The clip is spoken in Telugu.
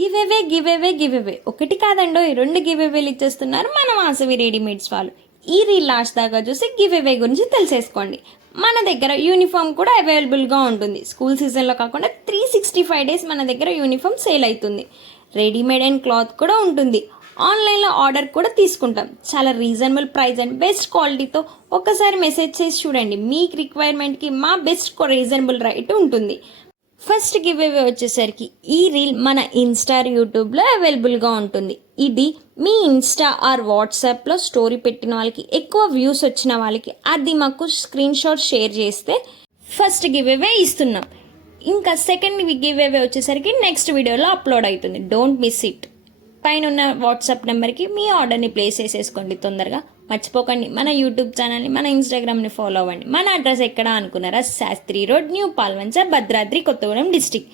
గివ్ అవే ఒకటి కాదండో ఈ రెండు గివ్ అవేలు ఇచ్చేస్తున్నారు మన వాసవి రెడీమేడ్స్ వాళ్ళు. ఈ రీల్ లాస్ట్ దాకా చూసి గివ్ అవే గురించి తెలిసేసుకోండి. మన దగ్గర యూనిఫామ్ కూడా అవైలబుల్గా ఉంటుంది. స్కూల్ సీజన్లో కాకుండా 365 days మన దగ్గర యూనిఫామ్ సేల్ అవుతుంది. రెడీమేడ్ అండ్ క్లాత్ కూడా ఉంటుంది. ఆన్లైన్లో ఆర్డర్ కూడా తీసుకుంటాం. చాలా రీజనబుల్ ప్రైస్ అండ్ బెస్ట్ క్వాలిటీతో ఒక్కసారి మెసేజ్ చేసి చూడండి. మీకు రిక్వైర్మెంట్కి మా బెస్ట్ రీజనబుల్ రేట్ ఉంటుంది. ఫస్ట్ గివ్ అవే వచ్చేసరికి ఈ రీల్ మన ఇన్స్టా యూట్యూబ్లో అవైలబుల్గా ఉంటుంది. ఇది మీ ఇన్స్టా ఆర్ వాట్సాప్లో స్టోరీ పెట్టిన వాళ్ళకి, ఎక్కువ వ్యూస్ వచ్చిన వాళ్ళకి అది మాకు స్క్రీన్ షాట్ షేర్ చేస్తే ఫస్ట్ గివ్ అవే ఇస్తున్నాం. ఇంకా సెకండ్ గివ్ అవే వచ్చేసరికి నెక్స్ట్ వీడియోలో అప్లోడ్ అవుతుంది. Don't miss it. పైన ఉన్న వాట్సాప్ నెంబర్కి మీ ఆర్డర్ని ప్లేస్ చేసేసుకోండి తొందరగా. మర్చిపోకండి మన యూట్యూబ్ ఛానల్ని, మన ఇన్స్టాగ్రామ్ని ఫాలో అవ్వండి. మన అడ్రస్ ఎక్కడ అనుకున్నారా? Shastri road, new Palvancha, Bhadradri Kothagudem district.